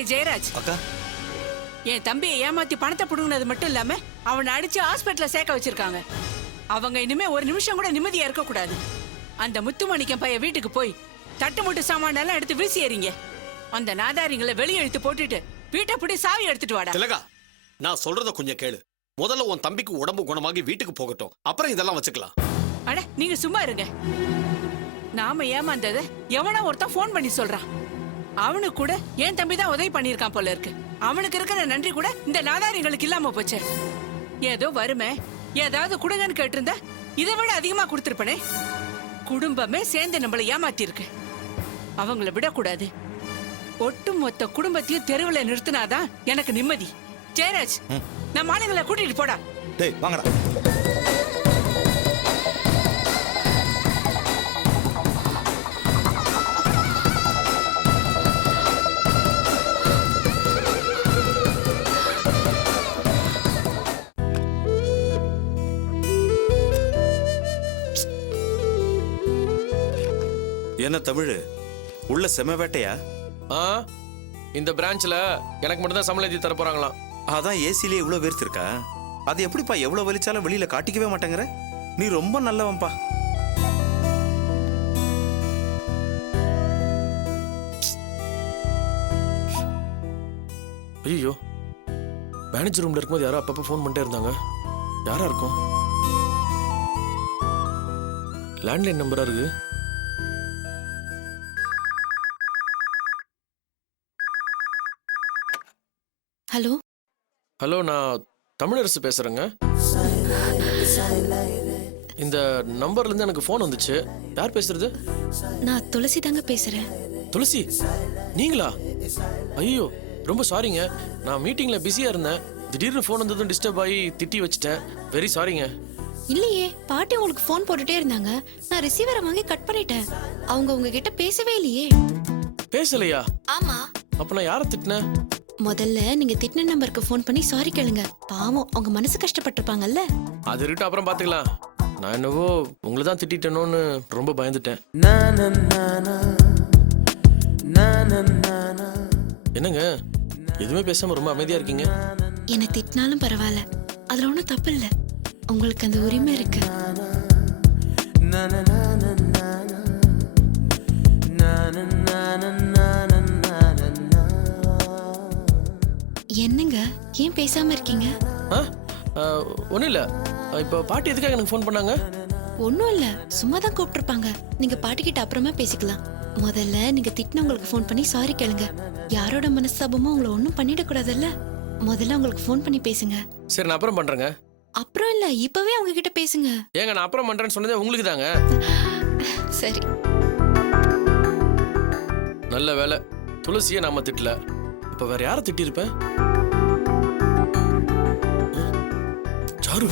டேய் ஜெயராஜ், அக்கா என் தம்பியை ஏமாத்தி பணத்தை புடுங்கினது மட்டும் இல்லாம அவனை அடிச்சு ஹாஸ்பிட்டல்ல சேர்க்க வச்சிருக்காங்க. அவங்க இனிமே ஒரு நிமிஷம் கூட நிம்மதியா இருக்க கூடாது. அந்த முத்துமணிக்கம் பையன் வீட்டுக்கு போய் தட்டு முட்டு சாமானெல்லாம் எடுத்து வீசி எறிங்க. அந்த நாதாரிங்களை வெளியே இழுத்து போட்டுட்டு வீட்டை பிடி சாவி எடுத்துட்டு வாடா. திலகா, நான் சொல்றத கொஞ்சம் கேளு. முதல்ல உன் தம்பிக்கு உடம்பு குணமாகி வீட்டுக்கு போகட்டும், அப்புறம் இதெல்லாம் வச்சுக்கலாம். அட நீங்க சும்மா இருங்க. நாம ஏமாந்தத எவனோ ஒருத்தன் போன் பண்ணி சொல்றான். அவனுக்கு கூட என் தம்பி தான் உதவி பண்ணிருக்கான் போல இருக்கு. அவனுக்கு இருக்கிற நன்றி கூட இந்த நாதாரிங்களுக்கு இல்லாம போச்சு. ஏதோ வருமே ஏதாவது குடுங்கன்னு கேட்டிருந்தா இதை விட அதிகமா கொடுத்திருப்பனே. குடும்பமே சேர்ந்து நம்மளை ஏமாத்தி இருக்கு. அவங்கள விடக்கூடாது. ஒட்டுமொத்த குடும்பத்தையும் தெருவில் நிறுத்தினாதான் எனக்கு நிம்மதி. ஜெயராஜ், நம்ம ஆளுங்களை கூட்டிட்டு போடா. டேய் வாங்கடா. என்ன தமிழ் உள்ள செம வேட்டையா? இந்த பிரான்ச்ல எனக்கு மட்டும் தான் சம்பளம் ஏத்தி தர போறாங்களாம். அதான் ஏசிலே இவ்வளவு வேர்த்திருக்கா? அது எப்படிப்பா எவ்வளவு வலிச்சாலும் வெளியில காட்டிக்கவே மாட்டேங்கிற? நீ ரொம்ப நல்லவன்பா. ஐயோ, மேனேஜர் ரூம்ல இருக்கும்போது யாரோ அப்பப்ப ஃபோன் பண்ணிட்டே இருந்தாங்க. யாரா இருக்கும்? லேண்ட்லைன் நம்பரா இருக்கு. ஹலோ ஹலோ, நான் தமிழரசு பேசுறேங்க. இந்த நம்பர்ல இருந்து எனக்கு ஃபோன் வந்துச்சு. யார் பேசுறது? நான் துளசி தாங்க பேசுறேன். துளசி, நீங்களா? ஐயோ, ரொம்ப சாரிங்க. நான் மீட்டிங்ல பிஸியா இருந்தேன். திடீர்னு ஃபோன் வந்ததும் டிஸ்டர்ப் ஆகி திட்டி வச்சுட்டேன். வெரி சாரிங்க. இல்லையே, பாட்டி உங்களுக்கு ஃபோன் போட்டுட்டே இருந்தாங்க. நான் ரிசீவரை வாங்கி கட் பண்ணிட்டேன். அவங்க உங்ககிட்ட பேசவே இல்லையே. பேசலையா? ஆமா. அப்ப நான் யாரை திட்டினேன்? முதல்ல நீங்க திட்டின நம்பருக்கு ஃபோன் பண்ணி சாரி கேளுங்க. பாவம், அவங்க மனசு கஷ்டப்பட்டிருப்பாங்கல்ல. அது இருக்கட்டும், அப்புறம் பாத்துக்கலாம். நான் என்னவோ உங்களை தான் திட்டேனோன்னு ரொம்ப பயந்துட்டேன். என்னங்க எதுவுமே பேசாம ரொம்ப அமைதியா இருக்கீங்க? என்னை திட்டினாலும் பரவாயில்ல, அதுல ஒன்றும் தப்பு இல்லை. உங்களுக்கு அந்த உரிமை இருக்கு. என்னங்க ஏன் பேசாம இருக்கீங்க? ஒன்றும் இல்லை. இப்போ பாட்டி எதுக்காக எனக்கு ஃபோன் பண்ணாங்க? ஒன்றும் இல்லை, சும்மா தான் கூப்பிட்டுருப்பாங்க. நீங்க பாட்டிக்கிட்ட அப்புறமா பேசிக்கலாம். முதல்ல நீங்க திட்டினவங்களுக்கு ஃபோன் பண்ணி சாரி கேளுங்க. யாரோட மனஸ்தாபமும் உங்களை ஒன்றும் பண்ணிடக்கூடாதுல்ல. முதல்ல உங்களுக்கு ஃபோன் பண்ணி பேசுங்க. சரி, நான் அப்புறம் பண்றேங்க. அப்புறம் இல்லை, இப்பவே அவங்க கிட்ட பேசுங்க. ஏங்க, நான் அப்புறம் பண்றேன்னு சொன்னதே உங்களுக்கு தாங்க. சரி. நல்ல வேலை, துளசியை நாம திட்டல. இப்ப வேற யாரை திட்டிருப்பேன்? சாரு.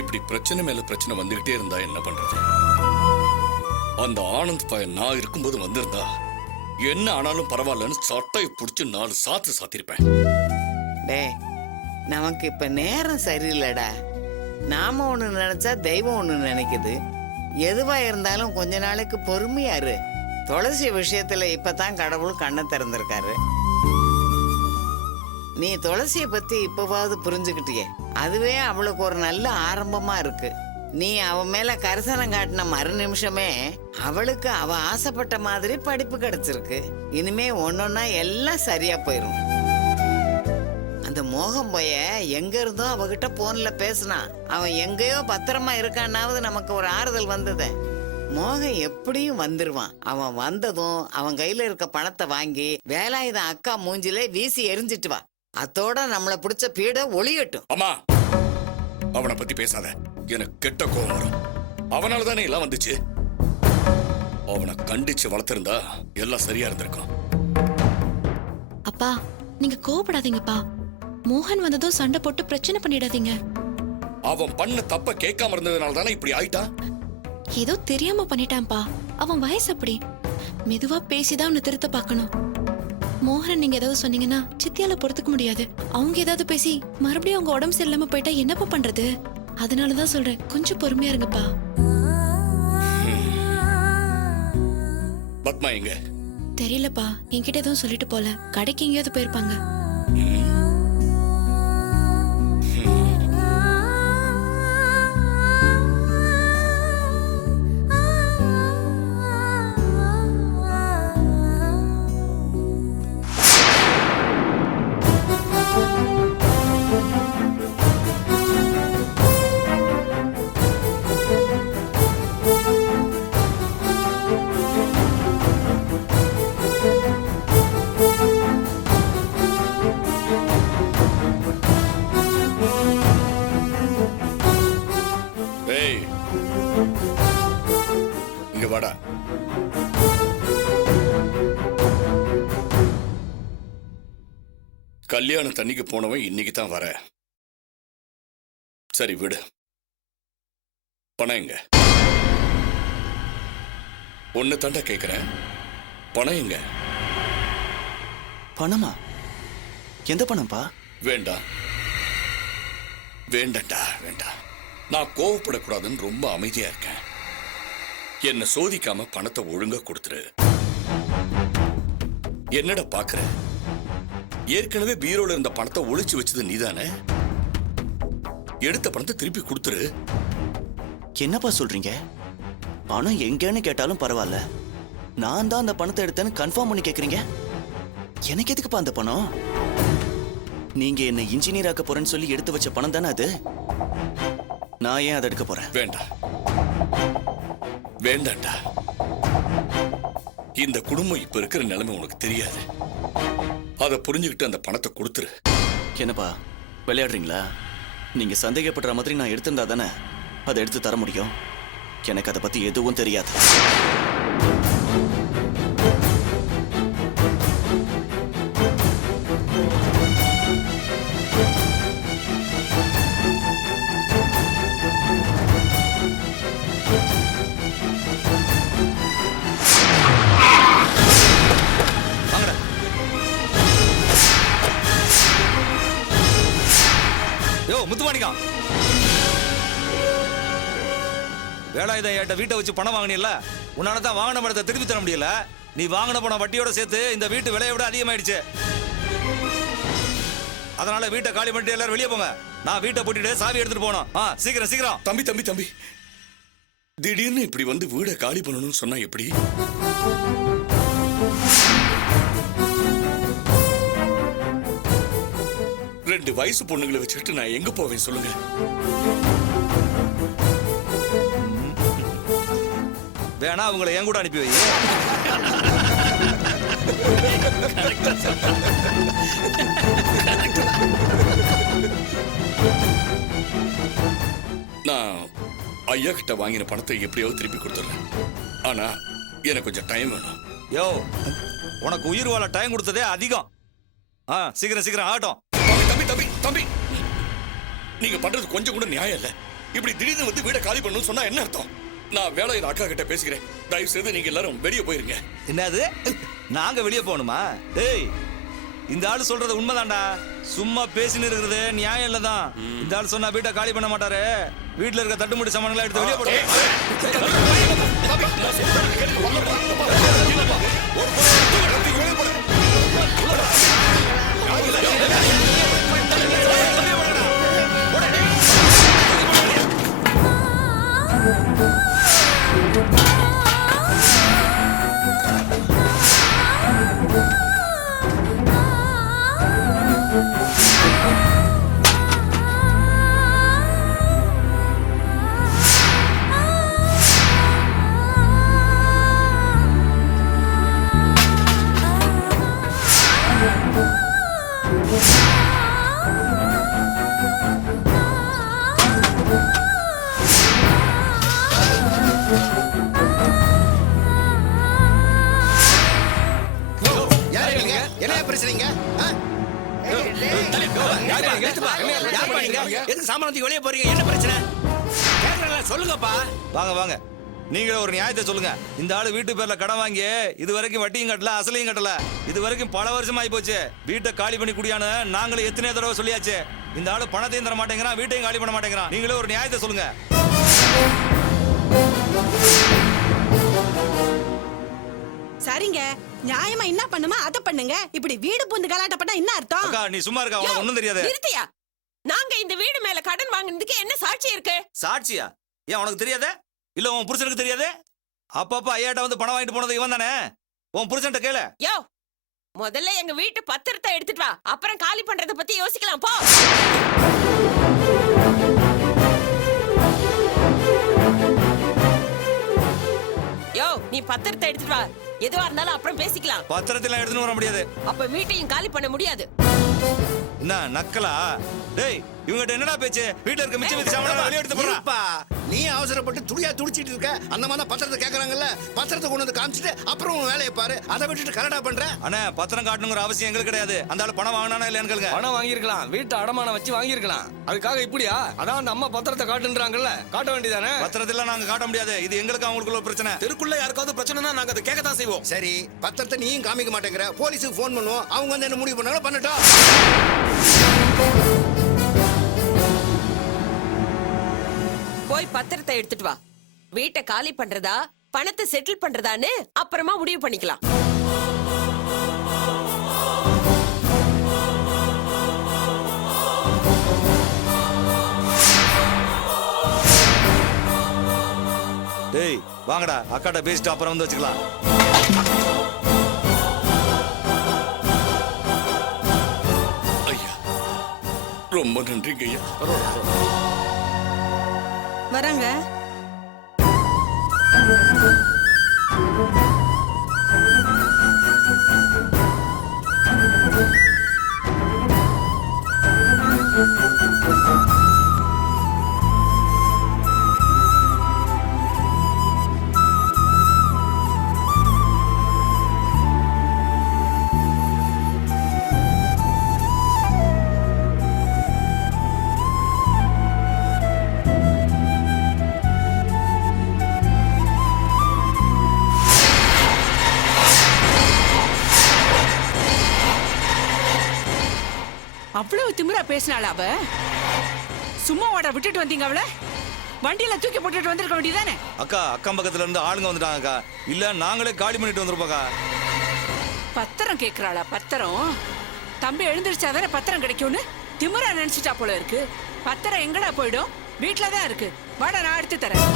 இப்படி பிரச்சனை மேல பிரச்சனை வந்துகிட்டே இருந்தா என்ன பண்றது? அந்த ஆனந்த் பையன் நான் இருக்கும்போது வந்திருந்தா என்ன ஆனாலும் பரவாயில்லன்னு சட்டையை பிடிச்சு 4 சாத்து சாத்திருப்பேன். டே, நமக்கு இப்ப நேரம் சரியில்லடா. நாம ஒண்ணு நினைச்சா தெய்வம் ஒண்ணு நினைக்குது. எதுவா இருந்தாலும் கொஞ்ச நாளைக்கு பொறுமையாரு. துளசி விஷயத்துல இப்பதான் கடவுள் கண்ணை திறந்திருக்காரு. நீ துளசிய பத்தி இப்பவாவது புரிஞ்சுக்கிட்டியே, அதுவே அவளுக்கு ஒரு நல்ல ஆரம்பமா இருக்கு. நீ அவ மேல கரிசனம் காட்டின மறு நிமிஷமே அவளுக்கு அவ ஆசைப்பட்ட மாதிரி படிப்பு கிடைச்சிருக்கு. இனிமே ஒன்னொன்னா எல்லாம் சரியா போயிரும். அந்த மோகம் போய எங்க இருந்தோ அவகிட்ட போன்ல பேசினா, அவன் எங்கேயோ பத்திரமா இருக்கான்னாவது நமக்கு ஒரு ஆறுதல் வந்தது. மோகம் எப்படியும் வந்துருவான். அவன் வந்ததும் அவன் கையில இருக்க பணத்தை வாங்கி வேலாயுதம் அக்கா மூஞ்சிலே வீசி எரிஞ்சிட்டு வா. அத்தோட நம்மள பிடிச்ச பீட ஒளியட்டும். அம்மா, அவனை பத்தி பேசாத. எனக்கு கெட்ட கோவம் வரும். அவனால தானே எல்லாம் வந்துச்சு. அவனை கண்டிச்சு வளர்த்திருந்தா எல்லாம் சரியா இருந்திருக்கும். அப்பா நீங்க கோவப்படாதீங்கப்பா. மோகன் வந்ததும் சண்டை போட்டு பிரச்சனை பண்ணிடாதீங்க. அவன் பண்ண தப்ப கேட்காம இருந்ததுனால தானே இப்படி ஆயிட்டான். ஏதோ தெரியாம பண்ணிட்டான்ப்பா. அவன் வயசு அப்படி. மெதுவா பேசிதான் அவனை திருத்த பார்க்கணும். மோகன் நீங்க ஏதாவது சொன்னீங்கன்னா சித்தியால பொறுத்துக்க முடியாது. அவங்க ஏதாவது பேசி மறுபடியும் அவங்க உடம்பு சரியில்லாம போயிட்டா என்னப்பா பண்றது? அதனாலதான் சொல்றேன், கொஞ்சம் பொறுமையா இருங்கப்பா. பத்மா எங்க? தெரியலப்பா, என்கிட்ட எதுவும் சொல்லிட்டு போல. கடைக்கு எங்கேயாவது போயிருப்பாங்க. இங்க வாடா. கல்யாண தண்ணிக்கு போனவன் இன்னைக்கு தான் வர. சரி விடு. பணம் எங்க? ஒன்னு தண்டா கேக்குறேன். பணம் எங்க? பணமா? எந்த பணம்ப்பா? வேண்டாம் வேண்டாம்டா, வேண்டாம். நான் கோவப்படக்கூடாதுன்னு ரொம்ப அமைதியா இருக்கேன். என்ன சோதிக்காம பணத்தை ஒழுங்கா கொடுத்துரு. என்னடா பாக்குற? ஏற்கனவே பீரோல இருந்த பணத்தை ஒளிச்சு வச்சது நீதானே? எடுத்த பணத்தை திருப்பி கொடுத்துரு. என்னப்பா சொல்றீங்க? பணம் எங்கன்னு கேட்டாலும் பரவாயில்ல, நான் தான் அந்த பணத்தை எடுத்தேன்னு கன்ஃபார்ம் பண்ணி கேக்குறீங்க. எனக்கு எதுக்குப்பா அந்த பணம்? நீங்க என்ன இன்ஜினியர் ஆக்க போறேன்னு சொல்லி எடுத்து வச்ச பணம் தானே அது. நான் ஏன் அதை எடுக்க போறேன்? வேண்டாம் வேண்டாம்டா. இந்த குடும்பம் இப்ப இருக்கிற நிலைமை உனக்கு தெரியாது. அதை புரிஞ்சுக்கிட்டு அந்த பணத்தை கொடுத்துரு. என்னப்பா விளையாடுறீங்களா? நீங்க சந்தேகப்படுற மாதிரி நான் எடுத்திருந்தா தானே அதை எடுத்து தர முடியும். எனக்கு அதை பத்தி எதுவும் தெரியாது. முத்துமாணிக்கம், வேலாயுதம் ஏட்ட வீட்டை வச்சு பணம் வாங்கினீல்ல, உன்னால தான் வாங்கின பணத்தை திருப்பி தர முடியல. நீ வாங்கின பணம் வட்டியோட சேர்த்து இந்த வீட்டு விலையை விட அதிகமாயிடுச்சு. அதனால வீட்டை காலி பண்ணிட்டு எல்லாரும் வெளியே போங்க. நான் வீட்டை பூட்டிட்டு சாவி எடுத்துட்டு போனோம். சீக்கிரம் சீக்கிரம். தம்பி தம்பி தம்பி, திடீர்னு இப்படி வந்து வீடை காலி பண்ணணும்னு சொன்னா எப்படி? ரெண்டு வயசு பொண்ணுங்களை வச்சுக்கிட்டு நான் எங்க போவேன் சொல்லுங்க? வேணா அவங்களை என் கூட அனுப்பி வை. நான் ஐயா கிட்ட வாங்கின பணத்தை எப்படியாவது திருப்பி கொடுத்துறேன். ஆனா எனக்கு கொஞ்சம் டைம் வேணும். யோ, உனக்கு உயிர் வாழ டைம் கொடுத்ததே அதிகம். சீக்கிரம் சீக்கிரம் ஆகட்டும். தம்பி தம்பி தம்பி, நீங்க பண்றது கொஞ்சம் கூட நியாயம் இல்ல. இப்படி திடீர்னு வந்து வீட காலி பண்ணணும்னு சொன்னா என்ன அர்த்தம்? நான் வேலையில அக்கா கிட்ட பேசிக்கிறேன். தயவு செய்து நீங்க எல்லாரும் வெளியே போயிருங்க. என்னது? நாங்க வெளியே போகணுமா? டேய், இந்த ஆளு சொல்றது உண்மைதான்டா. சும்மா பேசின்னு இருக்கிறது நியாயம் இல்லதான். இந்த ஆளு சொன்னா வீட்டை காலி பண்ண மாட்டாரு. வீட்டுல இருக்க தட்டுமுடி சாமான்களை எடுத்து வெளியே போடு. பிரச்சனைங்க ஆ? எதுக்கு சாமானத்துக்கு வெளியே போறீங்க? என்ன பிரச்சனை? சொல்லுங்கப்பா. வாங்க வாங்க, நீங்களே ஒரு நியாயத்தை சொல்லுங்க. இந்த ஆளு வீட்டு பேர்ல கடன் வாங்கி இது வரைக்கும் வட்டியும் கட்டல, அசலையும் கட்டல. இது வரைக்கும் பல வருஷம் ஆகி போச்சு. வீட்டை காலி பண்ணி குடியான்னு நாங்களே எத்தனை தடவை சொல்லியாச்சு. இந்த ஆளு பணத்தையும் தர மாட்டேங்கிறான், வீட்டையும் காலி பண்ண மாட்டேங்கிறான். நீங்களே ஒரு நியாயத்தை சொல்லுங்க. சரிங்க, நியாயமா என்ன பண்ணுமா அத பண்ணுங்க. இப்படி வீடு பூந்து கலாட்ட பண்ணா என்ன அர்த்தம்? அக்கா நீ சும்மா இருக்கா? உனக்கு ஒண்ணும் தெரியாது. நிறுத்தியா? நாங்க இந்த வீடு மேல கடன் வாங்குனதுக்கு என்ன சாட்சி இருக்கு? சாட்சியா? ஏன் உனக்கு தெரியாதே? இல்ல உன் புருஷனுக்கு தெரியாது? அப்பப்ப ஐயாட்ட வந்து பணம் வாங்கிட்டு போனது இவன் தானே? உன் புருஷன்ட்ட கேளு. யோ, முதல்ல எங்க வீட்டு பத்திரத்தை எடுத்துட்டு வா, அப்புறம் காலி பண்றத பத்தி யோசிக்கலாம் போ. யோ, நீ பத்திரத்தை எடுத்துட்டு வா. எதுவா இருந்தாலும் அப்புறம் பேசிக்கலாம். பத்திரத்துல எடுத்துன்னு வர முடியாது. அப்ப வீட்டையும் காலி பண்ண முடியாது. என்ன நக்கலா? டேய், இவங்கிட்ட என்னடா பேச்சு? வீட்டுல இருக்க மிச்சம் மிச்சம் சாமானை வெளிய எடுத்து போறா. இருப்பா, நீ அவசரப்பட்டு துடியா துடிச்சிட்டு இருக்க. அந்த மாதிரி பத்திரத்தை கேக்குறாங்கல்ல, பத்திரத்தை கொண்டு வந்து காமிச்சிட்டு அப்புறம் உன் வேலையை பாரு. அதை விட்டுட்டு கரெக்டா பண்ற. அண்ணா, பத்திரம் காட்டணுங்கிற அவசியம் எங்களுக்கு கிடையாது. அந்த ஆளு பணம் வாங்கினானா இல்லையான்னு கேளுங்க. பணம் வாங்கியிருக்கலாம், வீட்டை அடமானம் வச்சு வாங்கியிருக்கலாம். அதுக்காக இப்படியா? அதான் அந்த அம்மா பத்திரத்தை காட்டுன்றாங்கல்ல, காட்ட வேண்டியதானே? பத்திரத்துல நாங்க காட்ட முடியாது. இது எங்களுக்கு அவங்களுக்குள்ள பிரச்சனை. தெருக்குள்ள யாருக்காவது பிரச்சனைனா நாங்க அதை கேட்க தான் செய்வோம். சரி, பத்திரத்தை நீயும் காமிக்க மாட்டேங்கிற. போலீஸுக்கு போன் பண்ணுவோம், அவங்க வந்து என்ன முடிவு பண்ணாலும் பண்ணட்டும். போய் பத்திரத்தை எடுத்துட்டு வா. வீட்டை காலி பண்றதா பணத்தை செட்டில் பண்றதான்னு அப்புறமா முடிவு பண்ணிக்கலாம். டேய் வாங்கடா, அக்காட்ட பேசிட்டு அப்புறம் வந்து வச்சுக்கலாம். ஐயா ரொம்ப நன்றிங்க ஐயா. வரங்க. அவ்வளவு திமிரா பேசினாள் அவ. சும்மா வாட விட்டுட்டு வந்தீங்க அவளை? வண்டியில தூக்கி போட்டுட்டு வந்திருக்க வேண்டியதானே? அக்கா, அக்கம் பக்கத்துல இருந்து ஆளுங்க வந்துட்டாங்க அக்கா. இல்ல நாங்களே காலி பண்ணிட்டு வந்திருப்போக்கா. பத்திரம் கேக்குறாளா? பத்திரம் தம்பி எழுந்திருச்சாதானே பத்திரம் கிடைக்கும்னு திமிரா நினைச்சிட்டா போல இருக்கு. பத்திரம் எங்கடா போயிடும்? வீட்டுலதான் இருக்கு. வாடா, நான் எடுத்து தரேன்.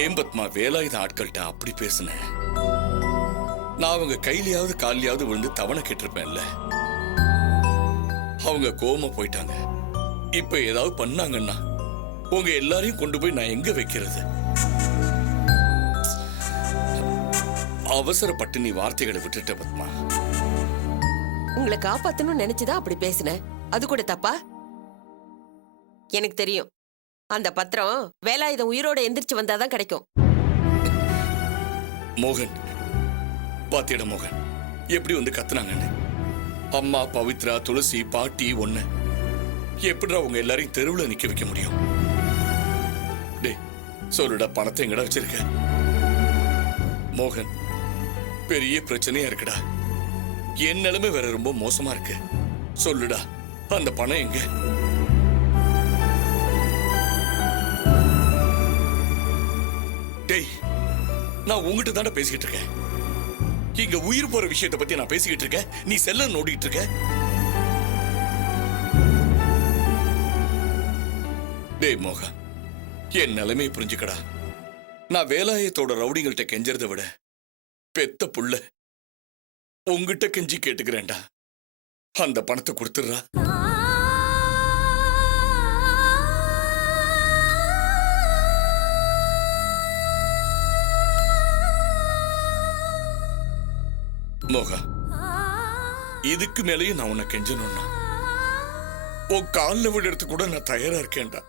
ஏன் பத்மா வேலாயுத ஆட்கள்கிட்ட அப்படி பேசுனேன்? நான் அவங்க கையிலயாவது காலியாவது விழுந்து தவணை கேட்டிருப்பேன்ல. அவங்க கோவமா போயிட்டாங்க. இப்ப ஏதாவது பண்ணாங்கன்னா உங்க எல்லாரையும் கொண்டு போய் நான் எங்க வைக்கிறது? அவசரப்பட்டு நீ வார்த்தைகளை விட்டுட்ட பத்மா. உங்களை காப்பாத்தணும்னு நினைச்சுதான் அப்படி பேசினேன். அது கூட தப்பா? எனக்கு தெரியும், அந்த பத்திரம் வேலாயுதம் உயிரோட எந்திரிச்சு வந்தாதான் கிடைக்கும். மோகன், பாத்தியட மோகன் எப்படி வந்து கத்துனாங்கன்னு. அம்மா, பவித்ரா, துளசி, பாட்டி ஒண்ணு எப்படிடா உங்க எல்லாரையும் தெருவுல நிக்க வைக்க முடியும்? டேய் சொல்லுடா, பணத்தை எங்கடா வச்சிருக்க? மோகன், பெரிய பிரச்சனையா இருக்குடா. என் நிலைமை வேற ரொம்ப மோசமா இருக்கு. சொல்லுடா, அந்த பணம் எங்க? டேய், நான் உங்ககிட்ட தானே பேசிக்கிட்டு இருக்கேன். இங்க உயிர் போற விஷயத்தை பத்தி நான் பேசிக்கிட்டு இருக்கேன். நீ செல்ல நோண்டிட்டு இருக்க. டேய் மோகா, என் நிலைமையை புரிஞ்சுக்கடா. நான் வேலாயத்தோட ரவுடிங்கள்ட்ட கெஞ்சறதை விட பெத்த புள்ள உங்ககிட்ட கெஞ்சி கேட்டுக்கிறேன்டா. அந்த பணத்தை கொடுத்துடுறா. மோகா, இதுக்கு மேலேயும் நான் உன்னை கெஞ்சணும்னா உன் காலில் விடுறதுக்கு கூட நான் தயாரா இருக்கேன்டா.